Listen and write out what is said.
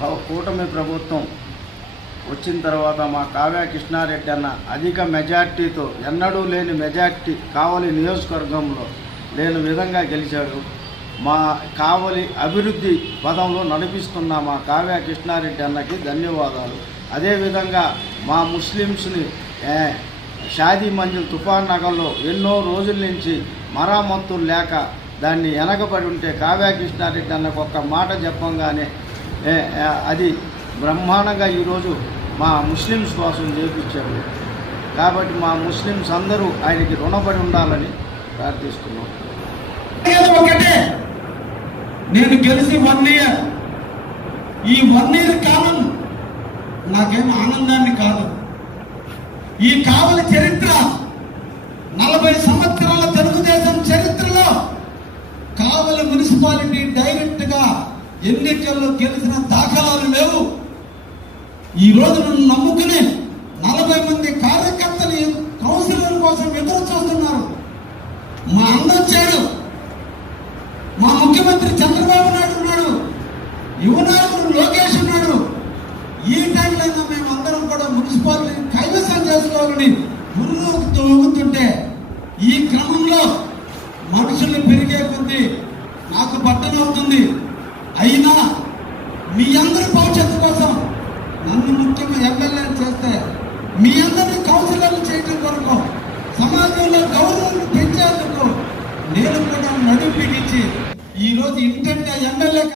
కూటమి ప్రభుత్వం వచ్చిన తర్వాత మా కావ్య కృష్ణారెడ్డి అన్న అధిక మెజార్టీతో ఎన్నడూ లేని మెజార్టీ కావలి నియోజకవర్గంలో లేని విధంగా గెలిచాడు. మా కావలి అభివృద్ధి పదంలో నడిపిస్తున్న మా కావ్య కృష్ణారెడ్డి అన్నకి ధన్యవాదాలు. అదేవిధంగా మా ముస్లిమ్స్ని షాదీ మంజిల్ తుఫాన్ నగర్లో ఎన్నో రోజుల నుంచి మరామత్తులు లేక దాన్ని వెనకబడి ఉంటే కావ్య కృష్ణారెడ్డి అన్నకు ఒక్క మాట చెప్పంగానే అది బ్రహ్మాండంగా ఈరోజు మా ముస్లిమ్స్ కోసం చేపించాడు కాబట్టి మా ముస్లిమ్స్ అందరూ ఆయనకి రుణపడి ఉండాలని ప్రార్థిస్తున్నాం. ఒకటే నేను గెలిచి వన్ ఇయర్ ఈ వన్ ఇయర్ కాలం నాకేం ఆనందాన్ని కాదు. ఈ కావలి చరిత్ర నలభై సంవత్సరాల తెలుగుదేశం చరిత్రలో కావలి మున్సిపాలిటీ ఎన్నికల్లో గెలిచిన దాఖలాలు లేవు. ఈ రోజు నన్ను నమ్ముకుని నలభై మంది కార్యకర్తలు కౌన్సిలర్ కోసం ఎదురు చూస్తున్నారు. మా అన్న వచ్చాడు మా ముఖ్యమంత్రి చంద్రబాబు నాయుడు ఉన్నాడు. యువనాయకుడు లోకేష్ ఉన్నాడు. ఈ టైంలో మేము అందరం కూడా మున్సిపాలిటీ కైవసం చేసుకోవాలని గురువుతో ఊగుతుంటే ఈ క్రమంలో మనుషులు పెరిగే కొద్దీ నాకు బట్టలు అవుతుంది అయినా మీ అందరి భవిష్యత్తు కోసం నన్ను ముఖ్యంగా ఎమ్మెల్యే చేస్తే మీ అందరినీ కౌన్సిలర్లు చేయడం కొరకు సమాజంలో గౌరవం పెంచేందుకు నేను కూడా నడుపు బిగించి ఈ ఇంటంటే ఎమ్మెల్యే